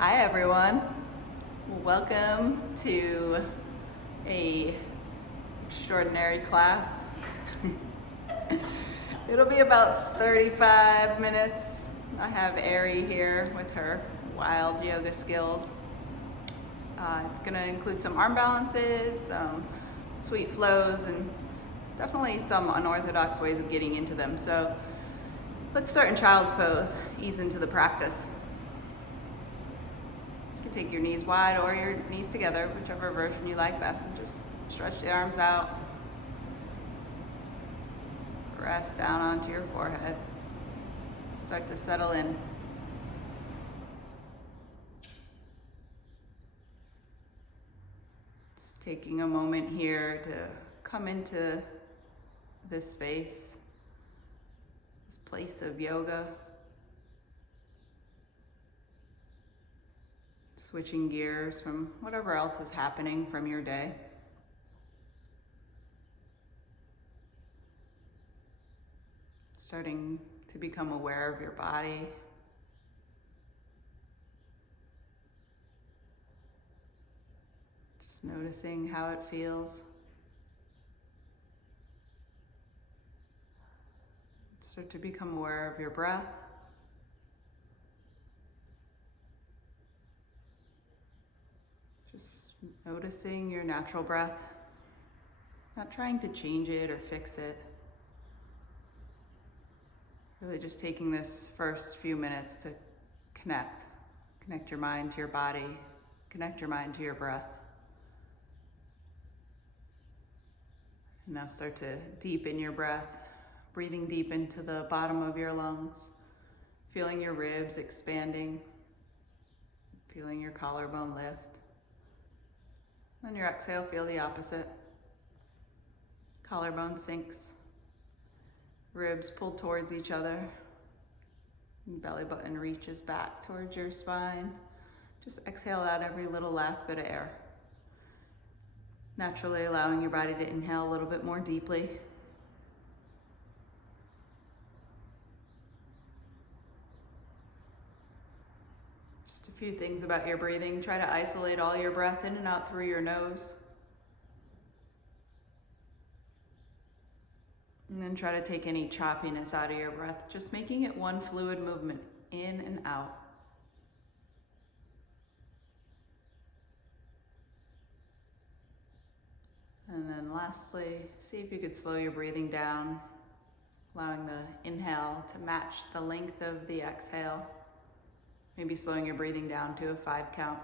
Hi everyone. Welcome to a extraordinary class. It'll be about 35 minutes. I have Ari here with her wild yoga skills. It's going to include some arm balances, some sweet flows, and definitely some unorthodox ways of getting into them. So let's start in child's pose, ease into the practice. You can take your knees wide or your knees together, whichever version you like best, and just stretch the arms out. Rest down onto your forehead. Start to settle in. Just taking a moment here to come into this space, this place of yoga. Switching gears from whatever else is happening from your day. Starting to become aware of your body. Just noticing how it feels. Start to become aware of your breath. Just noticing your natural breath. Not trying to change it or fix it. Really just taking this first few minutes to connect. Connect your mind to your body. Connect your mind to your breath. And now start to deepen your breath. Breathing deep into the bottom of your lungs. Feeling your ribs expanding. Feeling your collarbone lift. On your exhale, feel the opposite. Collarbone sinks. Ribs pull towards each other. Belly button reaches back towards your spine. Just exhale out every little last bit of air. Naturally allowing your body to inhale a little bit more deeply. Just a few things about your breathing. Try to isolate all your breath in and out through your nose. And then try to take any choppiness out of your breath, just making it one fluid movement in and out. And then lastly, see if you could slow your breathing down, allowing the inhale to match the length of the exhale. Maybe slowing your breathing down to a 5 count.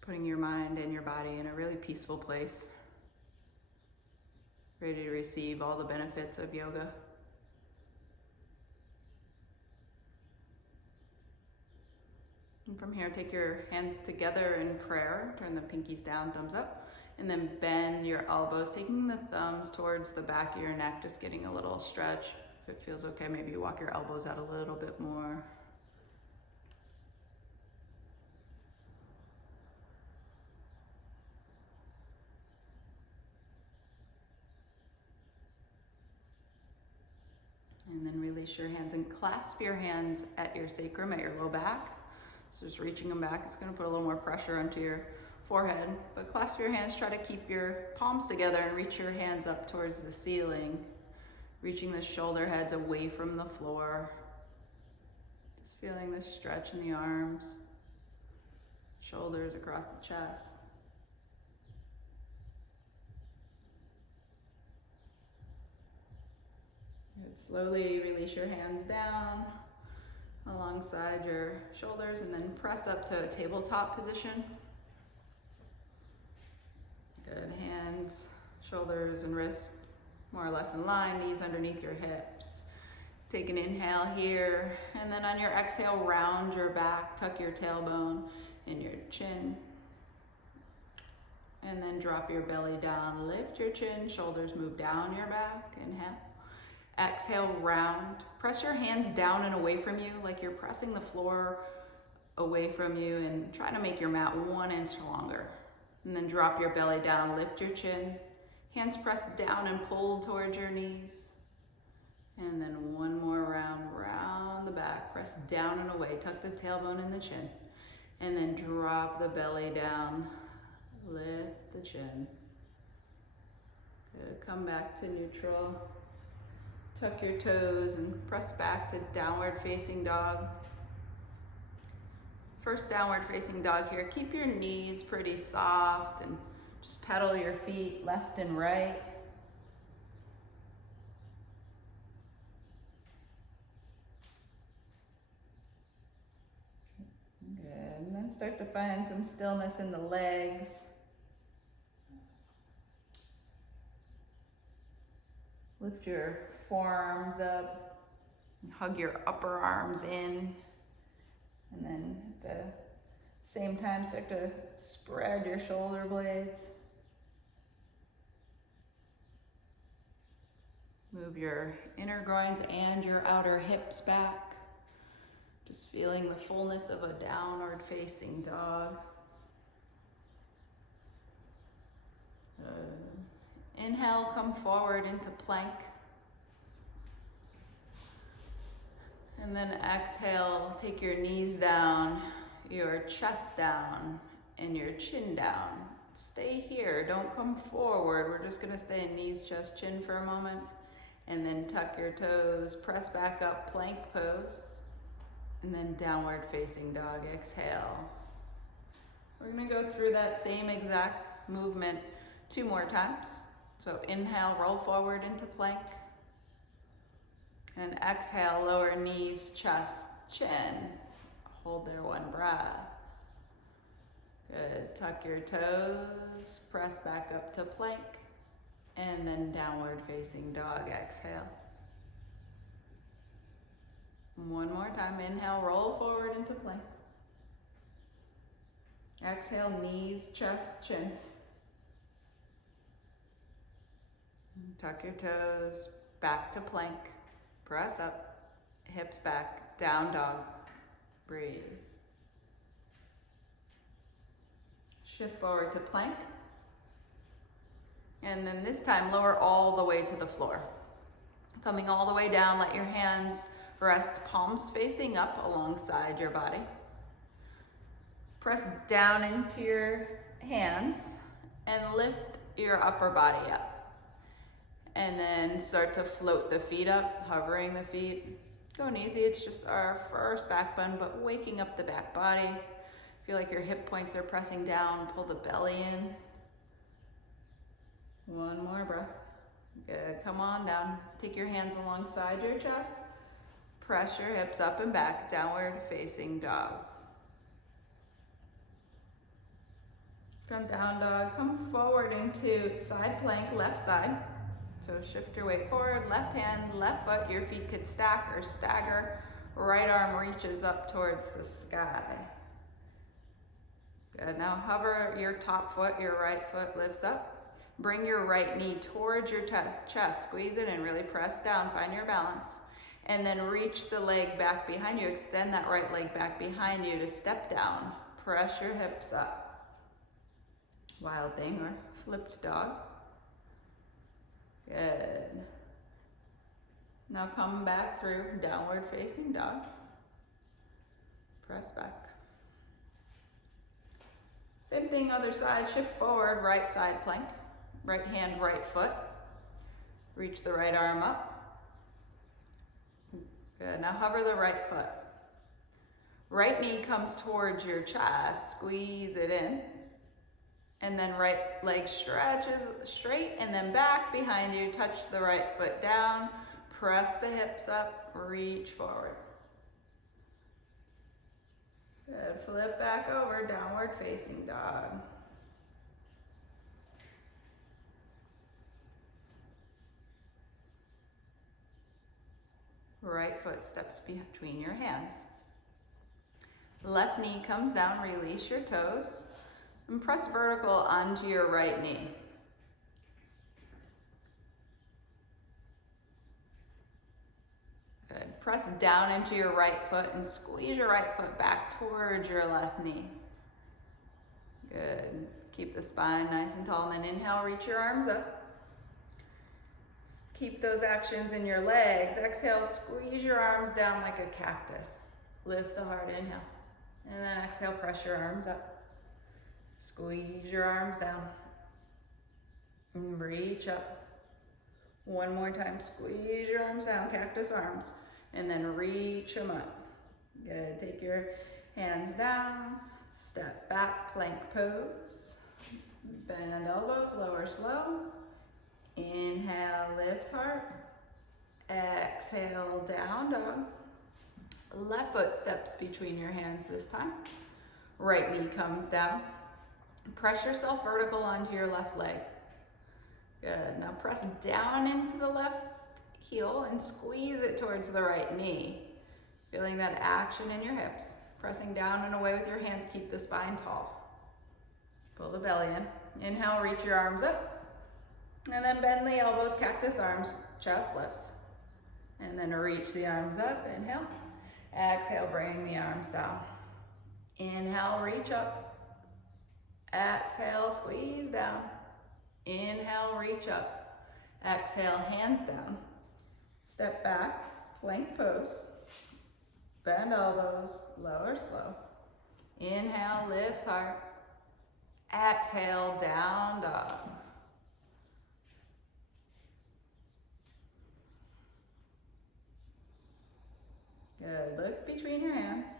Putting your mind and your body in a really peaceful place, ready to receive all the benefits of yoga. And from here, take your hands together in prayer, turn the pinkies down, thumbs up, and then bend your elbows, taking the thumbs towards the back of your neck, just getting a little stretch. If it feels okay, maybe you walk your elbows out a little bit more. And then release your hands and clasp your hands at your sacrum, at your low back. So just reaching them back, it's gonna put a little more pressure onto your forehead. But clasp your hands, try to keep your palms together and reach your hands up towards the ceiling. Reaching the shoulder heads away from the floor. Just feeling this stretch in the arms, shoulders across the chest. Good. Slowly release your hands down alongside your shoulders and then press up to a tabletop position. Good. Hands, shoulders, and wrists more or less in line, knees underneath your hips. Take an inhale here, and then on your exhale, round your back, tuck your tailbone and your chin. And then drop your belly down, lift your chin, shoulders move down your back, inhale. Exhale, round. Press your hands down and away from you, like you're pressing the floor away from you, and try to make your mat 1 inch longer. And then drop your belly down, lift your chin. Hands pressed down and pulled towards your knees. And then one more round, round Press down and away. Tuck the tailbone in the chin. And then drop the belly down. Lift the chin. Good. Come back to neutral. Tuck your toes and press back to downward facing dog. First downward facing dog here. Keep your knees pretty soft and just pedal your feet left and right. Good. And then start to find some stillness in the legs. Lift your forearms up, hug your upper arms in, and then at the same time start to spread your shoulder blades. Move your inner groins and your outer hips back, just feeling the fullness of a downward facing dog. Inhale, come forward into plank. And then exhale, take your knees down, your chest down, and your chin down. Stay here, don't come forward. We're just gonna stay in knees, chest, chin for a moment. And then tuck your toes, press back up, plank pose. And then downward facing dog, exhale. We're gonna go through that same exact movement 2 more times. So inhale, roll forward into plank. And exhale, lower knees, chest, chin. Hold there 1 breath. Good, tuck your toes, press back up to plank. And then downward facing dog, exhale. 1 more time, inhale, roll forward into plank. Exhale, knees, chest, chin. Tuck your toes, back to plank, press up, hips back, down dog, breathe. Shift forward to plank. And then this time, lower all the way to the floor. Coming all the way down, let your hands rest palms facing up alongside your body. Press down into your hands and lift your upper body up. And then start to float the feet up, hovering the feet. Going easy, it's just our first back bend, but waking up the back body. Feel like your hip points are pressing down, pull the belly in. 1 more breath. Good, come on down. Take your hands alongside your chest. Press your hips up and back, downward facing dog. From down dog, come forward into side plank, left side. So shift your weight forward, left hand, left foot, your feet could stack or stagger. Right arm reaches up towards the sky. Good, now hover your top foot, your right foot lifts up. Bring your right knee towards your chest, squeeze it in, really press down, find your balance. And then reach the leg back behind you, extend that right leg back behind you to step down. Press your hips up. Wild thing or flipped dog. Good. Now come back through downward facing dog. Press back. Same thing, other side, shift forward, right side plank. Right hand, right foot. Reach the right arm up. Good, now hover the right foot. Right knee comes towards your chest, squeeze it in. And then right leg stretches straight and then back behind you, touch the right foot down, press the hips up, reach forward. Good, flip back over, downward facing dog. Right foot steps between your hands. Left knee comes down, release your toes. And press vertical onto your right knee. Good. Press down into your right foot and squeeze your right foot back towards your left knee. Good. Keep the spine nice and tall, and then inhale, reach your arms up. Keep those actions in your legs. Exhale, squeeze your arms down like a cactus. Lift the heart, inhale. And then exhale, press your arms up. Squeeze your arms down. And reach up. One more time, squeeze your arms down, cactus arms. And then reach them up. Good, take your hands down. Step back, plank pose. Bend elbows, lower slow. Inhale, lifts heart. Exhale, down dog. Left foot steps between your hands this time. Right knee comes down. Press yourself vertical onto your left leg. Good. Now press down into the left heel and squeeze it towards the right knee. Feeling that action in your hips. Pressing down and away with your hands, keep the spine tall. Pull the belly in. Inhale, reach your arms up. And then bend the elbows, cactus arms, chest lifts. And then reach the arms up, inhale. Exhale, bring the arms down. Inhale, reach up. Exhale, squeeze down. Inhale, reach up. Exhale, hands down. Step back, plank pose. Bend elbows, lower slow. Inhale, lifts heart. Exhale, down dog. Good, look between your hands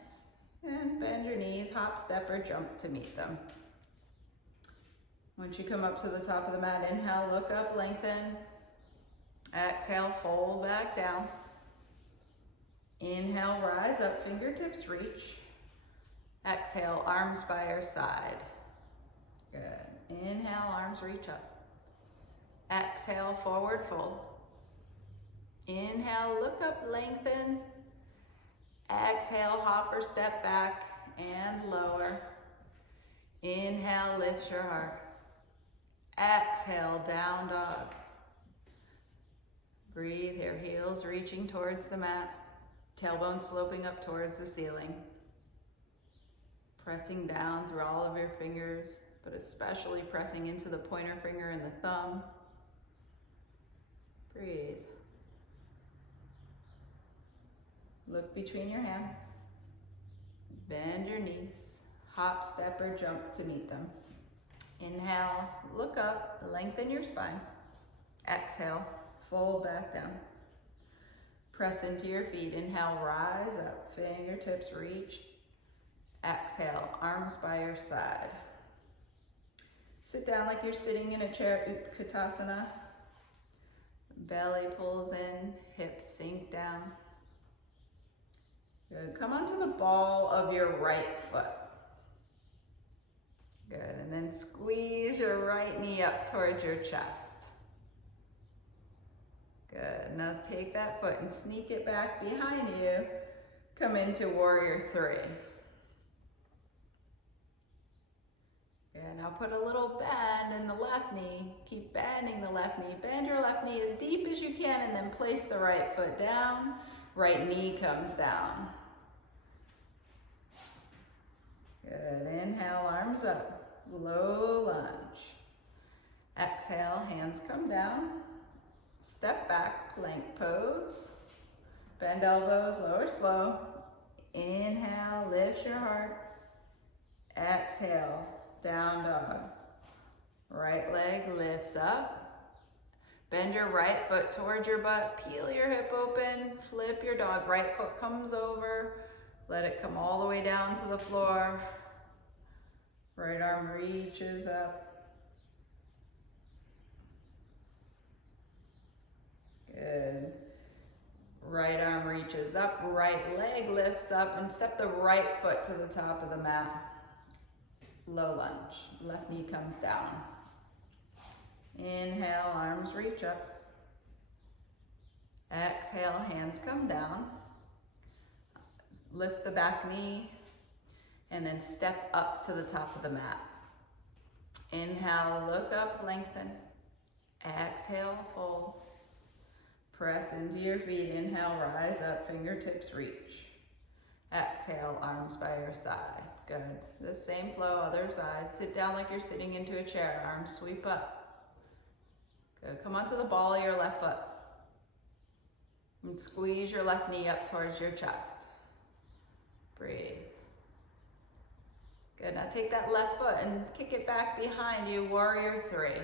and bend your knees, hop, step, or jump to meet them. Once you come up to the top of the mat, inhale, look up, lengthen. Exhale, fold back down. Inhale, rise up, fingertips reach. Exhale, arms by your side. Good. Inhale, arms reach up. Exhale, forward fold. Inhale, look up, lengthen. Exhale, hop or step back and lower. Inhale, lift your heart. Exhale, down dog. Breathe here, heels reaching towards the mat. Tailbone sloping up towards the ceiling. Pressing down through all of your fingers, but especially pressing into the pointer finger and the thumb. Breathe. Look between your hands. Bend your knees. Hop, step, or jump to meet them. Inhale, look up, lengthen your spine. Exhale, fold back down. Press into your feet. Inhale, rise up, fingertips reach. Exhale, arms by your side. Sit down like you're sitting in a chair, Utkatasana. Belly pulls in, hips sink down. Good, come onto the ball of your right foot. Good, and then squeeze your right knee up towards your chest. Good, now take that foot and sneak it back behind you. Come into warrior three. Good, now put a little bend in the left knee. Keep bending the left knee. Bend your left knee as deep as you can and then place the right foot down. Right knee comes down. Good, inhale, arms up, low lunge. Exhale, hands come down. Step back, plank pose. Bend elbows, lower slow. Inhale, lift your heart. Exhale, down dog. Right leg lifts up. Bend your right foot towards your butt. Peel your hip open. Flip your dog. Right foot comes over. Let it come all the way down to the floor. Right arm reaches up. Good. Right arm reaches up, right leg lifts up, and step the right foot to the top of the mat. Low lunge. Left knee comes down. Inhale, arms reach up. Exhale, hands come down. Lift the back knee, and then step up to the top of the mat. Inhale, look up, lengthen. Exhale, fold. Press into your feet. Inhale, rise up, fingertips reach. Exhale, arms by your side. Good. The same flow, other side. Sit down like you're sitting into a chair. Arms sweep up. Good. Come onto the ball of your left foot. And squeeze your left knee up towards your chest. Breathe. Good, now take that left foot and kick it back behind you, warrior three.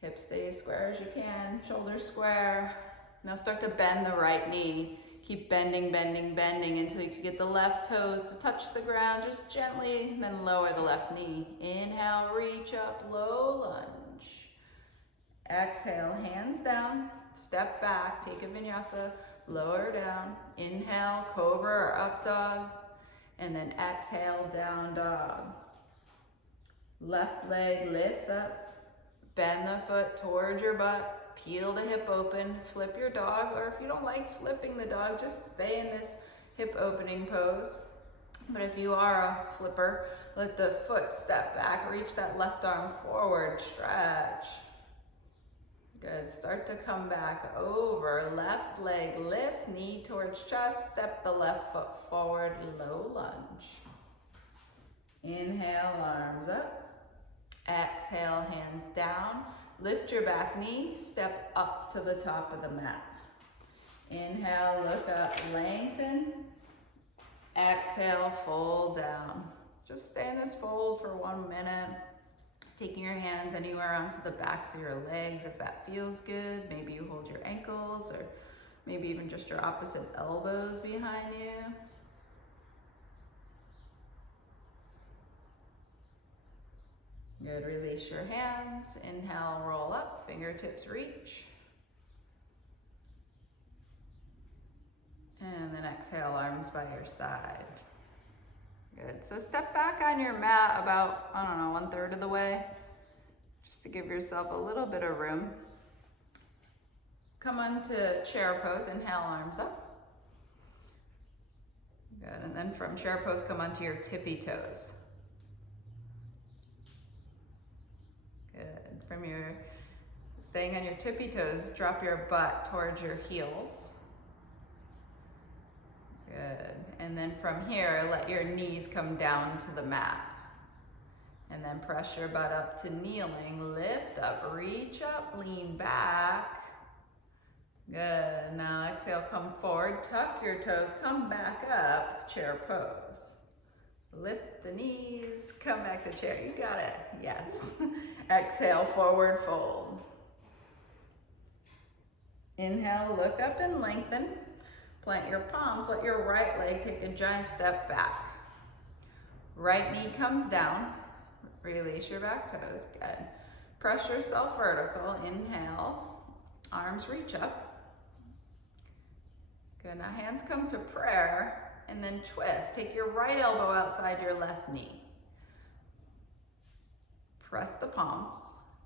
Hips stay as square as you can, shoulders square. Now start to bend the right knee. Keep bending, bending, bending until you can get the left toes to touch the ground just gently, then lower the left knee. Inhale, reach up, low lunge. Exhale, hands down, step back, take a vinyasa, lower down. Inhale, cobra or up dog, and then exhale, down dog. Left leg lifts up, bend the foot towards your butt. Peel the hip open, flip your dog, or if you don't like flipping the dog, just stay in this hip opening pose. But if you are a flipper, let the foot step back, reach that left arm forward, stretch. Good, start to come back over, left leg lifts, knee towards chest, step the left foot forward, low lunge. Inhale, arms up. Exhale, hands down. Lift your back knee, step up to the top of the mat. Inhale, look up, lengthen. Exhale, fold down. Just stay in this fold for 1 minute. Taking your hands anywhere onto the backs of your legs if that feels good. Maybe you hold your ankles or maybe even just your opposite elbows behind you. Good, release your hands. Inhale, roll up, fingertips reach. And then exhale, arms by your side. Good, so step back on your mat about, I don't know, 1/3 of the way, just to give yourself a little bit of room. Come onto chair pose, inhale, arms up. Good, and then from chair pose, come onto your tippy toes. Good, from your, staying on your tippy toes, drop your butt towards your heels. Good, and then from here, let your knees come down to the mat. And then press your butt up to kneeling, lift up, reach up, lean back. Good, now exhale, come forward, tuck your toes, come back up, chair pose. Lift the knees, come back to chair, you got it, yes. Exhale, forward fold. Inhale, look up and lengthen. Plant your palms, let your right leg take a giant step back. Right knee comes down, release your back toes, good. Press yourself vertical, inhale, arms reach up. Good, now hands come to prayer, and then twist. Take your right elbow outside your left knee. Press the palms,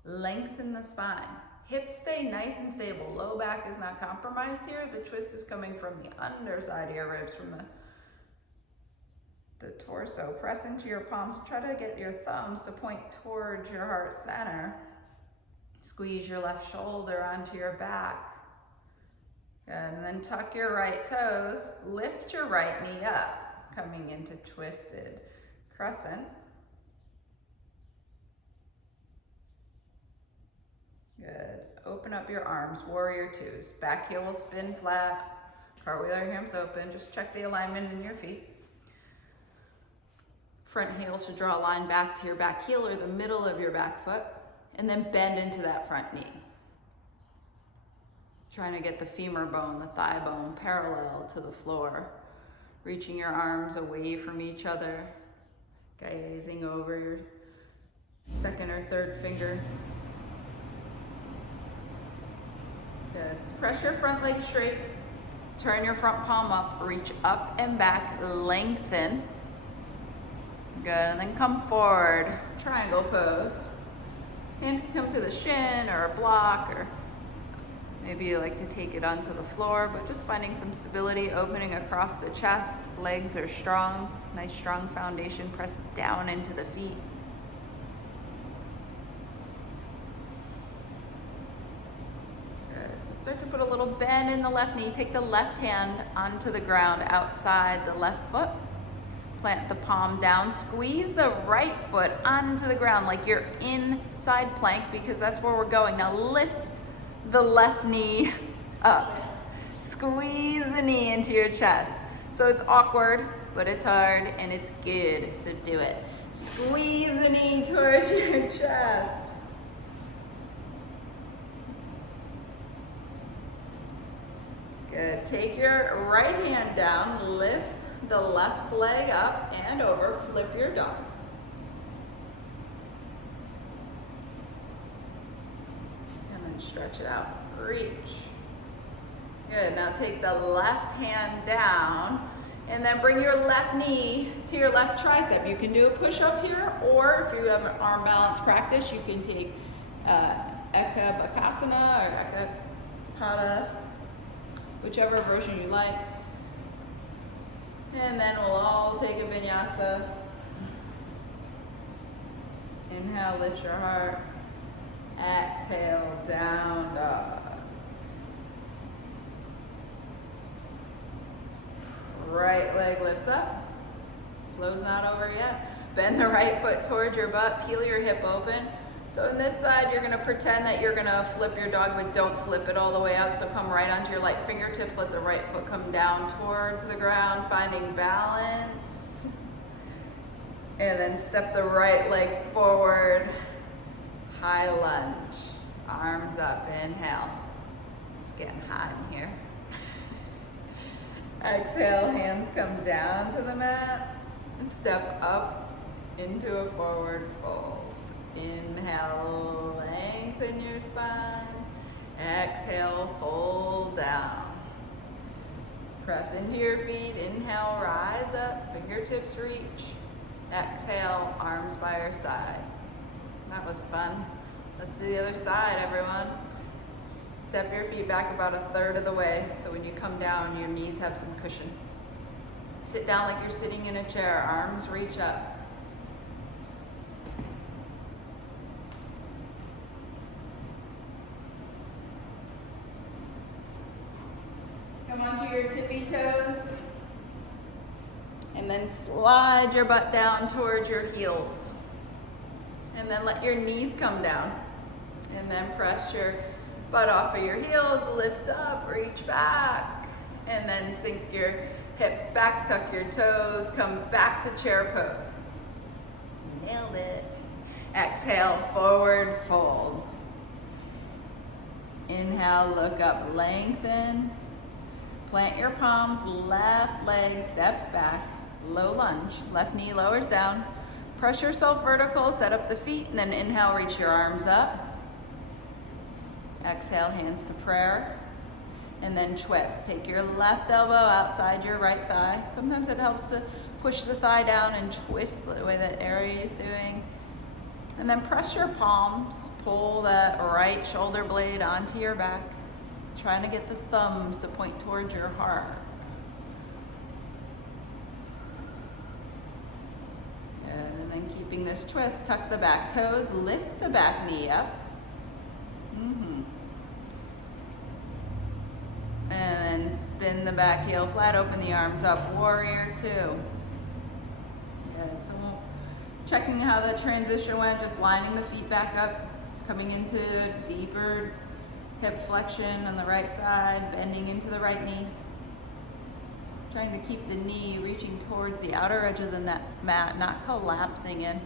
lengthen the spine. Hips stay nice and stable. Low back is not compromised here. The twist is coming from the underside of your ribs, from the torso. Press into your palms. Try to get your thumbs to point towards your heart center. Squeeze your left shoulder onto your back. Good, and then tuck your right toes. Lift your right knee up, coming into twisted crescent. Good. Open up your arms, warrior twos. Back heel will spin flat. Cartwheel your hands open. Just check the alignment in your feet. Front heel should draw a line back to your back heel or the middle of your back foot. And then bend into that front knee. Trying to get the femur bone, the thigh bone, parallel to the floor. Reaching your arms away from each other. Gazing over your second or third finger. Good. Press your front leg straight. Turn your front palm up. Reach up and back. Lengthen. Good. And then come forward. Triangle pose. Hand can come to the shin or a block, or maybe you like to take it onto the floor, but just finding some stability, opening across the chest. Legs are strong. Nice strong foundation. Press down into the feet. So start to put a little bend in the left knee. Take the left hand onto the ground outside the left foot. Plant the palm down. Squeeze the right foot onto the ground like you're inside plank, because that's where we're going. Now lift the left knee up. Squeeze the knee into your chest. So it's awkward, but it's hard and it's good, so do it. Squeeze the knee towards your chest. Good, take your right hand down, lift the left leg up and over, flip your dog. And then stretch it out, reach. Good, now take the left hand down and then bring your left knee to your left tricep. You can do a push-up here, or if you have an arm balance practice, you can take Eka Bakasana or Eka Pada, whichever version you like. And then we'll all take a Vinyasa. Inhale, lift your heart. Exhale, down dog. Right leg lifts up. Flow's not over yet. Bend the right foot towards your butt. Peel your hip open. So in this side, you're gonna pretend that you're gonna flip your dog, but don't flip it all the way up. So come right onto your light fingertips. Let the right foot come down towards the ground, finding balance. And then step the right leg forward. High lunge. Arms up. Inhale. It's getting hot in here. Exhale, hands come down to the mat and step up into a forward fold. Inhale, lengthen your spine. Exhale, fold down. Press into your feet. Inhale, rise up, fingertips reach. Exhale, arms by your side. That was fun. Let's do the other side, everyone. Step your feet back about a third of the way, so when you come down, your knees have some cushion. Sit down like you're sitting in a chair, arms reach up. Come onto your tippy toes, and then slide your butt down towards your heels. And then let your knees come down, and then press your butt off of your heels, lift up, reach back, and then sink your hips back, tuck your toes, come back to chair pose. Nailed it. Exhale, forward fold. Inhale, look up, lengthen. Plant your palms, left leg steps back, low lunge, left knee lowers down. Press yourself vertical, set up the feet, and then inhale, reach your arms up. Exhale, hands to prayer, and then twist. Take your left elbow outside your right thigh. Sometimes it helps to push the thigh down and twist the way that area is doing. And then press your palms, pull that right shoulder blade onto your back, trying to get the thumbs to point towards your heart. Good. And then keeping this twist, tuck the back toes, lift the back knee up. And then spin the back heel flat, open the arms up, warrior two. Good, so checking how the transition went, just lining the feet back up, coming into deeper hip flexion on the right side, bending into the right knee. Trying to keep the knee reaching towards the outer edge of the mat, not collapsing in.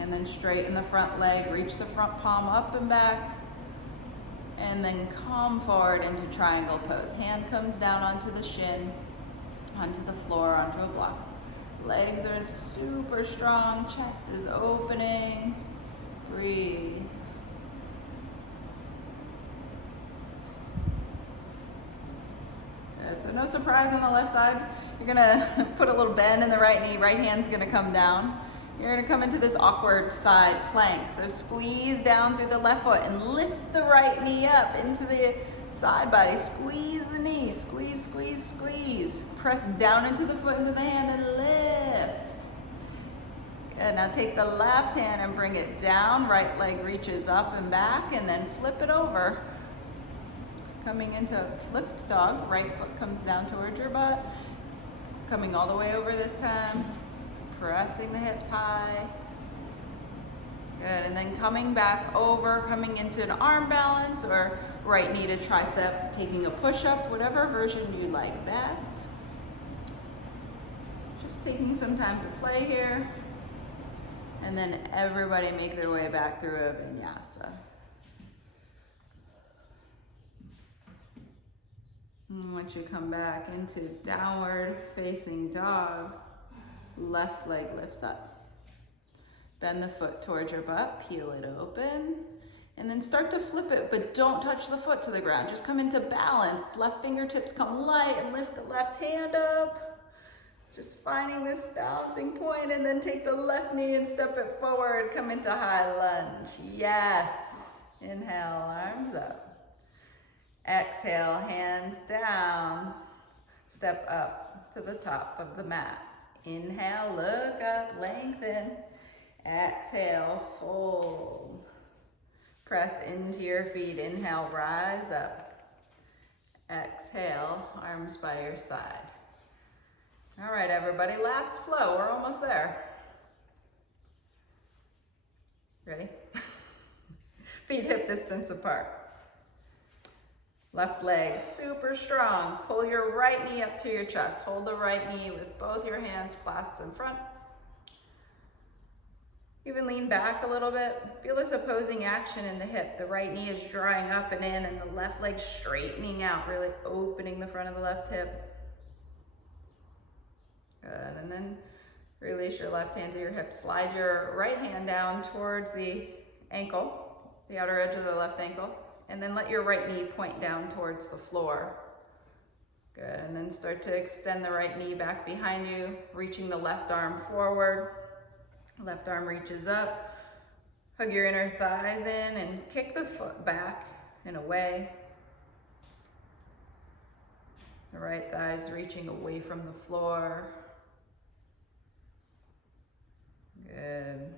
And then straighten the front leg, reach the front palm up and back. And then come forward into triangle pose. Hand comes down onto the shin, onto the floor, onto a block. Legs are super strong, chest is opening. Breathe. Good, so no surprise on the left side. You're gonna put a little bend in the right knee, right hand's gonna come down. You're gonna come into this awkward side plank. So squeeze down through the left foot and lift the right knee up into the side body. Squeeze the knee, squeeze, squeeze, squeeze. Press down into the foot, into the hand, and lift. Good, now take the left hand and bring it down. Right leg reaches up and back, and then flip it over. Coming into flipped dog, right foot comes down towards your butt. Coming all the way over this time. Pressing the hips high. Good, and then coming back over, coming into an arm balance or right knee to tricep, taking a push-up, whatever version you like best. Just taking some time to play here. And then everybody make their way back through a vinyasa. And once you come back into downward facing dog, left leg lifts up. Bend the foot towards your butt, peel it open, and then start to flip it, but don't touch the foot to the ground. Just come into balance. Left fingertips come light and lift the left hand up. Just finding this balancing point, and then take the left knee and step it forward. Come into high lunge. Yes. Inhale, arms up. Exhale, hands down. Step up to the top of the mat. Inhale, look up, lengthen. Exhale, fold. Press into your feet. Inhale, rise up. Exhale, arms by your side. All right, everybody, last flow. We're almost there. Ready? Feet hip distance apart. Left leg super strong. Pull your right knee up to your chest. Hold the right knee with both your hands clasped in front. Even lean back a little bit. Feel this opposing action in the hip. The right knee is drawing up and in, and the left leg straightening out, really opening the front of the left hip. Good, and then release your left hand to your hip. Slide your right hand down towards the ankle, the outer edge of the left ankle, and then let your right knee point down towards the floor. Good, and then start to extend the right knee back behind you, reaching the left arm forward. Left arm reaches up. Hug your inner thighs in and kick the foot back and away. The right thigh is reaching away from the floor. Good.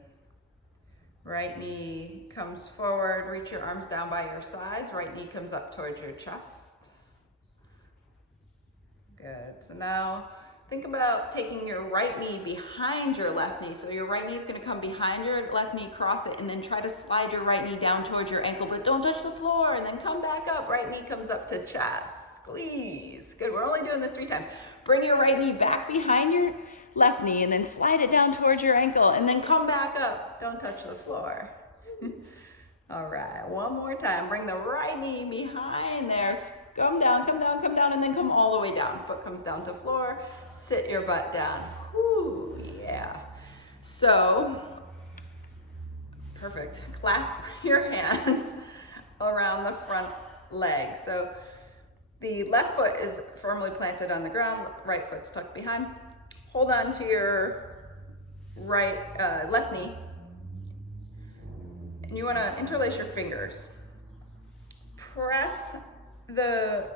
Right knee comes forward. Reach your arms down by your sides. Right knee comes up towards your chest. Good. So now think about taking your right knee behind your left knee. So your right knee is going to come behind your left knee, cross it, and then try to slide your right knee down towards your ankle, but don't touch the floor, and then come back up. Right knee comes up to chest. Squeeze. Good. We're only doing this 3 times. Bring your right knee back behind your left knee, and then slide it down towards your ankle, and then come back up. Don't touch the floor. All right. One more time. Bring the right knee behind there. Come down, come down, come down, and then come all the way down. Foot comes down to floor. Sit your butt down. Woo, yeah. So, perfect. Clasp your hands around the front leg. So the left foot is firmly planted on the ground. Right foot's tucked behind. Hold on to your left knee. And you want to interlace your fingers. Press the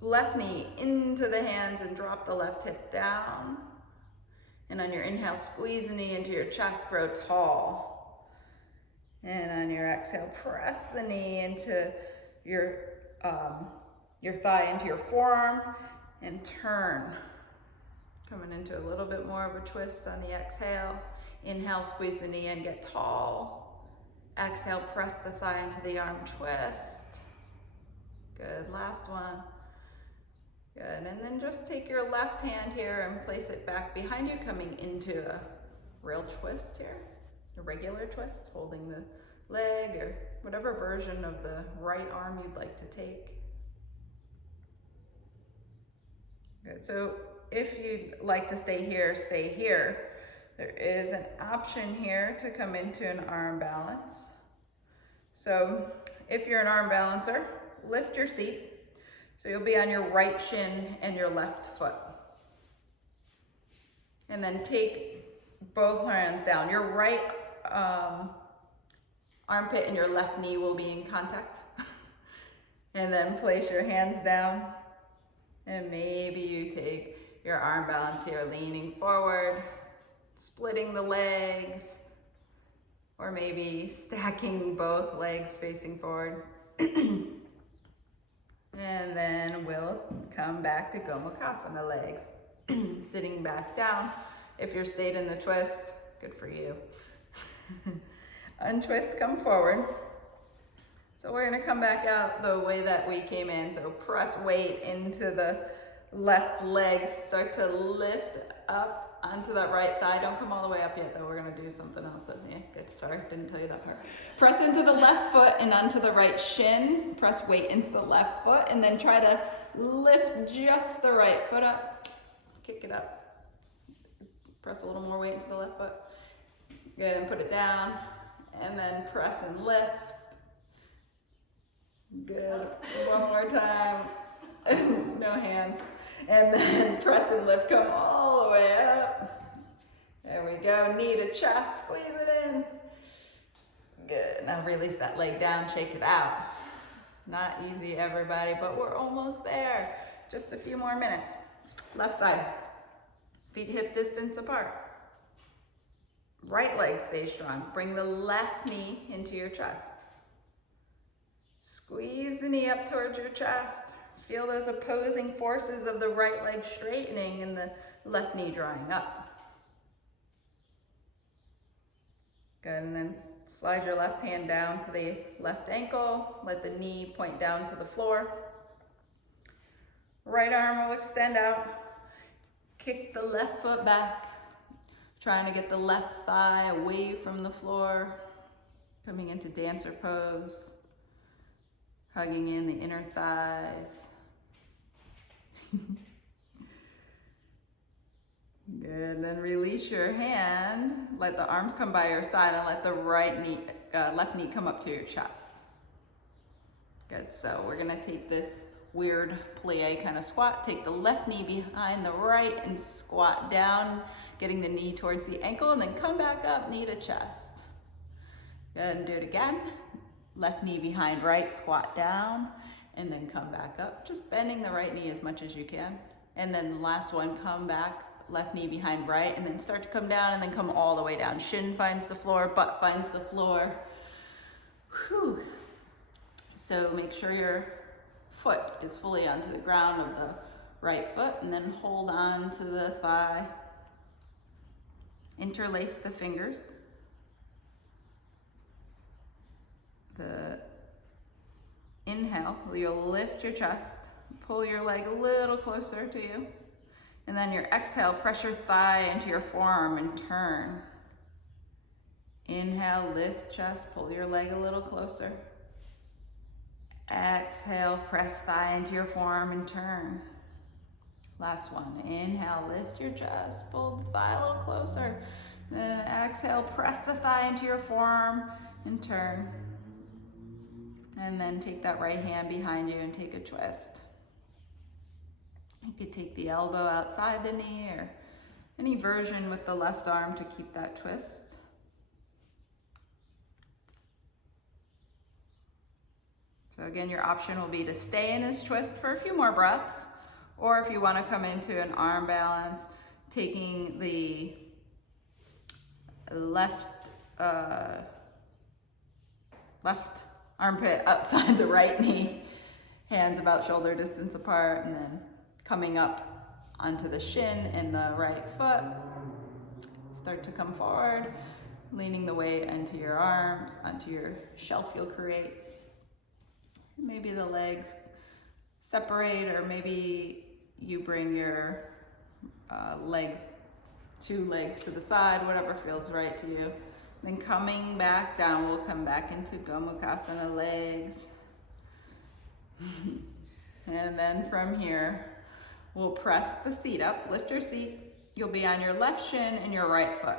left knee into the hands and drop the left hip down. And on your inhale, squeeze the knee into your chest, grow tall. And on your exhale, press the knee into your thigh into your forearm and turn. Coming into a little bit more of a twist on the exhale. Inhale, squeeze the knee in, get tall. Exhale, press the thigh into the arm, twist. Good, last one. Good, and then just take your left hand here and place it back behind you, coming into a real twist here, a regular twist, holding the leg or whatever version of the right arm you'd like to take. Good, so if you'd like to stay here, stay here. There is an option here to come into an arm balance. So if you're an arm balancer, lift your seat. So you'll be on your right shin and your left foot. And then take both hands down. Your right armpit and your left knee will be in contact. And then place your hands down. And maybe you take your arm balance here, leaning forward, splitting the legs, or maybe stacking both legs facing forward. And then we'll come back to Gomukhasana legs. Sitting back down. If you're stayed in the twist, good for you. Untwist, come forward. So we're gonna come back out the way that we came in. So press weight into the left leg, start to lift up onto that right thigh. Don't come all the way up yet though, we're gonna do something else. Yeah, good, sorry, didn't tell you that part. Press into the left foot and onto the right shin. Press weight into the left foot and then try to lift just the right foot up. Kick it up. Press a little more weight into the left foot. Good, and put it down. And then press and lift. Good, one more time. No hands. And then press and lift, come all the way up. There we go, knee to chest, squeeze it in. Good, now release that leg down, shake it out. Not easy, everybody, but we're almost there. Just a few more minutes. Left side, feet hip distance apart. Right leg stays strong. Bring the left knee into your chest. Squeeze the knee up towards your chest. Feel those opposing forces of the right leg straightening and the left knee drawing up. Good, and then slide your left hand down to the left ankle. Let the knee point down to the floor. Right arm will extend out. Kick the left foot back. Trying to get the left thigh away from the floor. Coming into dancer pose. Hugging in the inner thighs. Good, then release your hand. Let the arms come by your side and let the left knee come up to your chest. Good, so we're gonna take this weird plie kind of squat. Take the left knee behind the right and squat down, getting the knee towards the ankle, and then come back up, knee to chest. Good, and do it again. Left knee behind right, squat down, and then come back up. Just bending the right knee as much as you can. And then the last one, come back, left knee behind right, and then start to come down and then come all the way down. Shin finds the floor, butt finds the floor. Whew. So make sure your foot is fully onto the ground of the right foot, and then hold on to the thigh. Interlace the fingers. The inhale, you'll lift your chest, pull your leg a little closer to you, and then your exhale, press your thigh into your forearm and turn. Inhale, lift chest, pull your leg a little closer. Exhale, press thigh into your forearm and turn. Last one, inhale, lift your chest, pull the thigh a little closer. Then exhale, press the thigh into your forearm and turn. And then take that right hand behind you and take a twist. You could take the elbow outside the knee or any version with the left arm to keep that twist. So again, your option will be to stay in this twist for a few more breaths, or if you want to come into an arm balance, taking the left armpit outside the right knee, hands about shoulder distance apart, and then coming up onto the shin in the right foot. Start to come forward, leaning the weight into your arms, onto your shelf you'll create. Maybe the legs separate, or maybe you bring your two legs to the side, whatever feels right to you. Then coming back down, we'll come back into Gomukhasana legs. And then from here, we'll press the seat up, lift your seat. You'll be on your left shin and your right foot.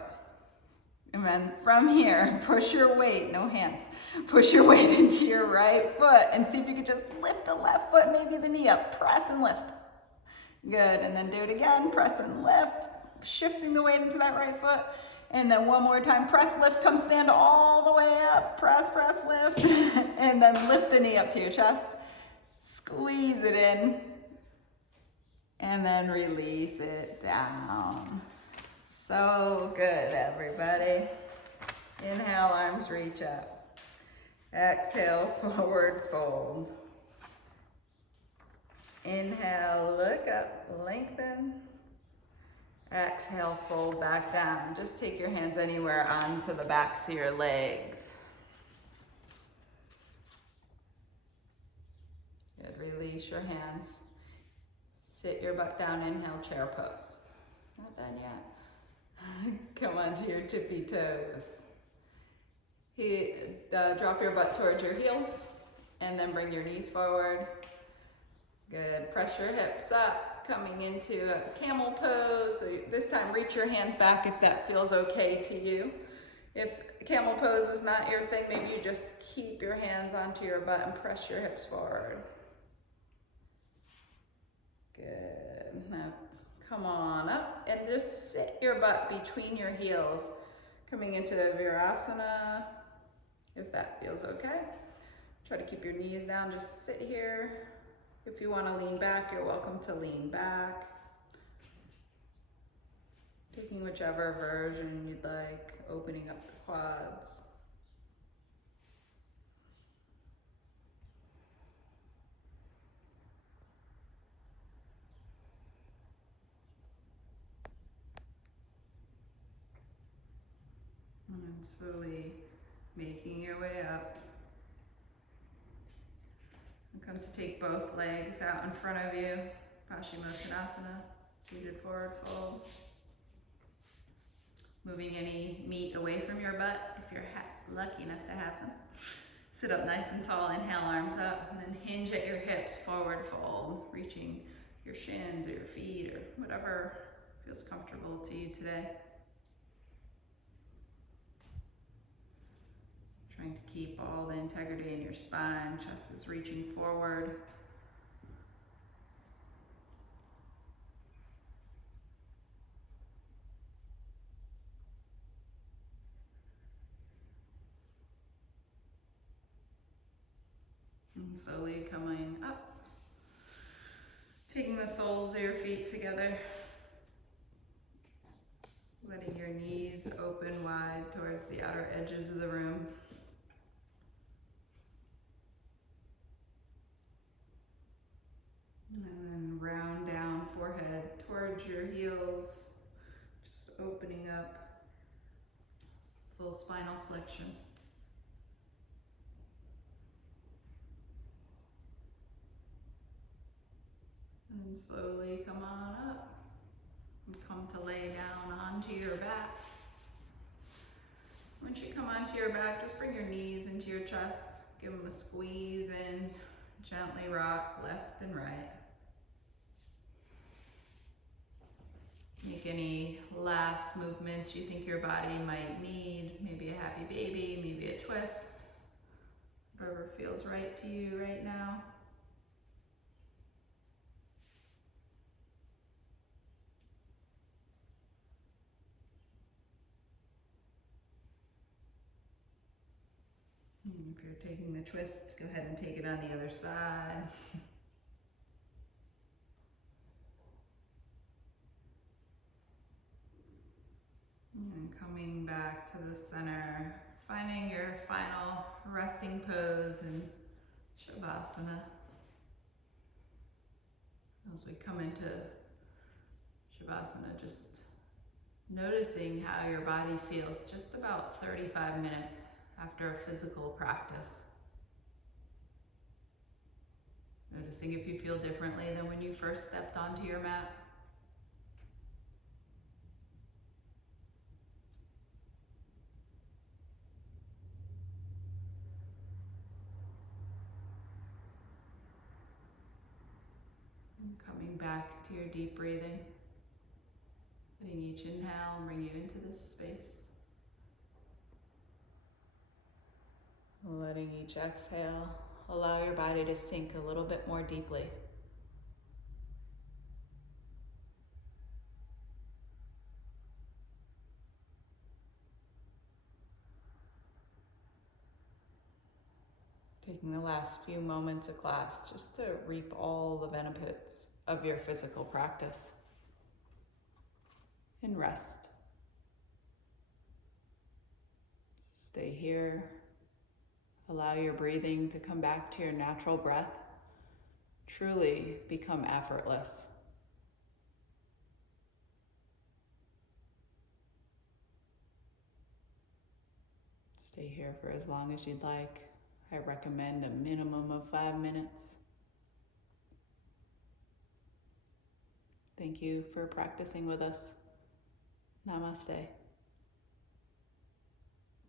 And then from here, push your weight, no hands, push your weight into your right foot and see if you could just lift the left foot, maybe the knee up, press and lift. Good, and then do it again, press and lift, shifting the weight into that right foot. And then one more time, press, lift, come stand all the way up, press, press, lift, and then lift the knee up to your chest, squeeze it in, and then release it down. So good, everybody. Inhale, arms reach up. Exhale, forward fold. Inhale, look up, lengthen. Exhale, fold back down. Just take your hands anywhere onto the backs of your legs. Release your hands. Sit your butt down, inhale, chair pose. Not done yet. Come onto your tippy toes. Drop your butt towards your heels and then bring your knees forward. Good, press your hips up, coming into a camel pose. So this time reach your hands back if that feels okay to you. If camel pose is not your thing, maybe you just keep your hands onto your butt and press your hips forward. Good, now come on up and just sit your butt between your heels, coming into Virasana, if that feels okay. Try to keep your knees down, just sit here. If you want to lean back, you're welcome to lean back. Taking whichever version you'd like, opening up the quads. And then slowly making your way up. And come to take both legs out in front of you. Paschimottanasana, seated forward fold. Moving any meat away from your butt if you're lucky enough to have some. Sit up nice and tall, inhale, arms up, and then hinge at your hips, forward fold, reaching your shins or your feet or whatever feels comfortable to you today. Trying to keep all the integrity in your spine, chest is reaching forward. And slowly coming up. Taking the soles of your feet together. Letting your knees open wide towards the outer edges of the room. And then round down, forehead towards your heels. Just opening up. Full spinal flexion. And slowly come on up. And come to lay down onto your back. Once you come onto your back, just bring your knees into your chest. Give them a squeeze in. Gently rock left and right. Make any last movements you think your body might need. Maybe a happy baby, maybe a twist. Whatever feels right to you right now. And if you're taking the twist, go ahead and take it on the other side. And coming back to the center, finding your final resting pose in Shavasana. As we come into Shavasana, just noticing how your body feels just about 35 minutes after a physical practice. Noticing if you feel differently than when you first stepped onto your mat. And coming back to your deep breathing. Letting each inhale bring you into this space. Letting each exhale allow your body to sink a little bit more deeply. Taking the last few moments of class just to reap all the benefits of your physical practice. And rest. Stay here. Allow your breathing to come back to your natural breath. Truly become effortless. Stay here for as long as you'd like. I recommend a minimum of 5 minutes. Thank you for practicing with us. Namaste.